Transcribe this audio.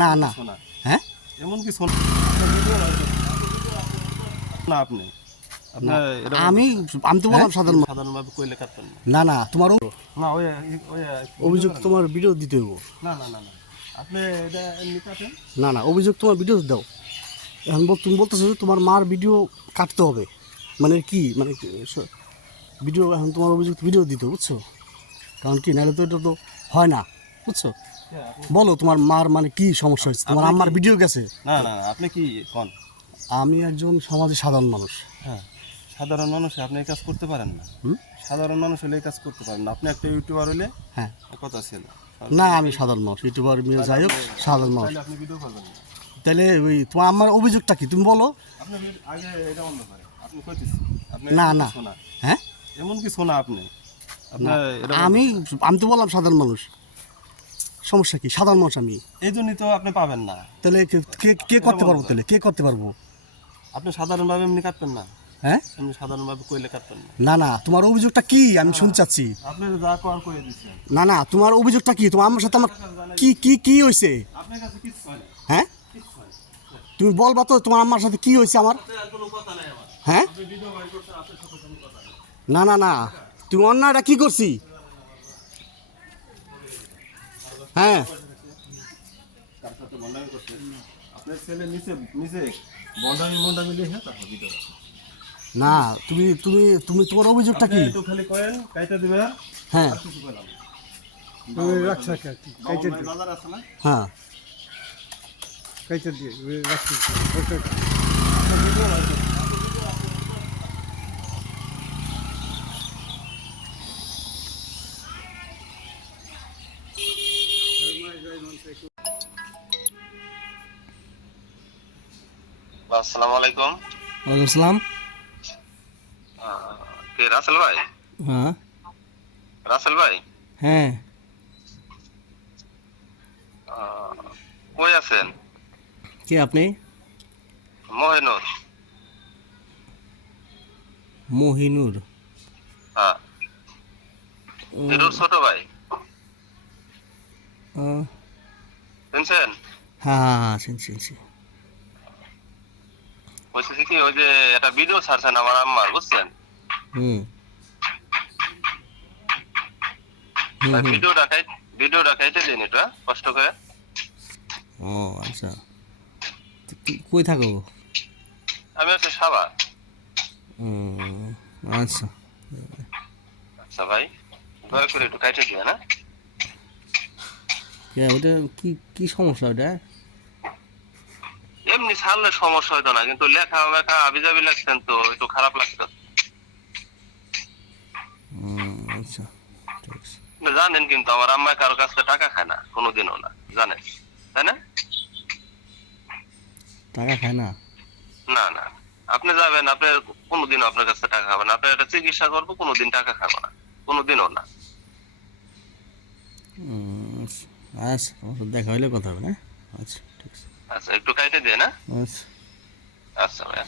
না, না। হ্যাঁ? এমন কি না। আপনি। আমি আমি তো বললাম সাধারণ মানুষ। সাধারণভাবে কইলে কাটতেন না। না তোমার না ওই ওই অভিযোগ তোমার ভিডিও দিতে হইব। না না না না। আপনি এটা কাটেন। না না অভিযোগ তোমার ভিডিও দাও। এখন বল তুমি বলতেছো যে তোমার মার ভিডিও কাটতে হবে। মানে কি? মানে ভিডিও এখন তোমার অভিযোগ ভিডিও দিতে বুঝছ? কারণ কি? নাহলে তো এটা তো হয় না বুঝছ? হ্যাঁ, বলো তোমার মার মানে কি সমস্যা হয়েছে? তোমার আমার ভিডিও গেছে? না না আপনি কি কোন? আমি একজন সমাজের সাধারণ মানুষ। হ্যাঁ সাধারণ মানুষ আপনি এই কাজ করতে পারেন না? সাধারণ মানুষ হলে এই কাজ করতে পারেন না। আপনি একটা ইউটিউবার হলে হ্যাঁ। কথা ছিল। না আমি সাধারণ মানুষ ইউটিউবার মেয়ে যাই হোক সাধারণ মানুষ। তাহলে আপনি ভিডিও করবেন না। তাহলে ওই তোমার আমার অভিযোগটা কি? তুমি বলো। আপনি আগে এটা বন্ধ করেন। আপনি কইতেছি আপনি না, না। হ্যাঁ? এমন কি শোনা আপনি। আমি আমি তো বললাম সাধারণ মানুষ। সমস্যা কি? সাধারণ মানুষ আমি। এই জন্যই তো আপনি পাবেন না। তাহলে কে- কে করতে পারব তাহলে? কে করতে পারব? আপনি সাধারণভাবে এমনি কাটবেন না। হ্যাঁ? এমনি সাধারণভাবে কইলে কাটবেন না। না না তোমার অভিযোগটা কি? আমি শুনতে চাচ্ছি। আপনি যা কর করে দিচ্ছেন না না তোমার অভিযোগটা কি? তোমার আমার সাথে আমার কি কি কি হয়েছে আপনার কাছে কিছু হয় হ্যাঁ? তুমি বলবা তো তোমার আমার সাথে কি হয়েছে আমার? হ্যাঁ? আপনি না না না তুমি অন্যটা কি করছি? ভিডিও না তুমি তুমি তুমি তোমার অভিযোগটা কি? খালি করেন কাইটা দিবেন হ্যাঁ। রাখছি হ্যাঁ। কাইতে দিয়ে রাখছি। আসসালামু আলাইকুম। ওয়ালাইকুম আসসালাম। আহ, কে রাসেল ভাই? হ্যাঁ। রাসেল ভাই? হ্যাঁ। আহ, কই আছেন? কে আপনি? মহিনুর। মহিনুর। হ্যাঁ। ছোট ভাই। শুনছেন? হ্যাঁ হ্যাঁ হ্যাঁ শুনছি শুনছি। বলছি কি ওই যে একটা ভিডিও ছাড়ছেন আমার আম্মার বুঝছেন? হুম। দিন এটা কষ্ট করে। ও আচ্ছা। কই থাকো আমি হচ্ছে সাবা আচ্ছা। আচ্ছা ভাই দয়া করে একটু খাইতে দিয়ে না ওটা কি কি সমস্যা ওটা? এমনি ছাড়লে সমস্যা হইতো না কিন্তু লেখা লেখা আবি যাবি লাগছেন তো একটু খারাপ লাগতো। আচ্ছা আপনি জানেন কিন্তু আমার আম্মা কারও কাছ থেকে টাকা খায় না কোনোদিনও না জানেন। তাই না? টাকা খায় না? না না। আপনি যাবেন আপনি কোনোদিনও আপনার কাছে টাকা খাবেন না। আপনার একটা চিকিৎসা করব কোনোদিন টাকা খাব না কোনোদিনও না। আচ্ছা। আচ্ছা দেখা হইলে কথা হবে না? আচ্ছা ঠিক আছে। আচ্ছা একটু কাইটে দিয়ে না? আচ্ছা। আচ্ছা ভাইয়া।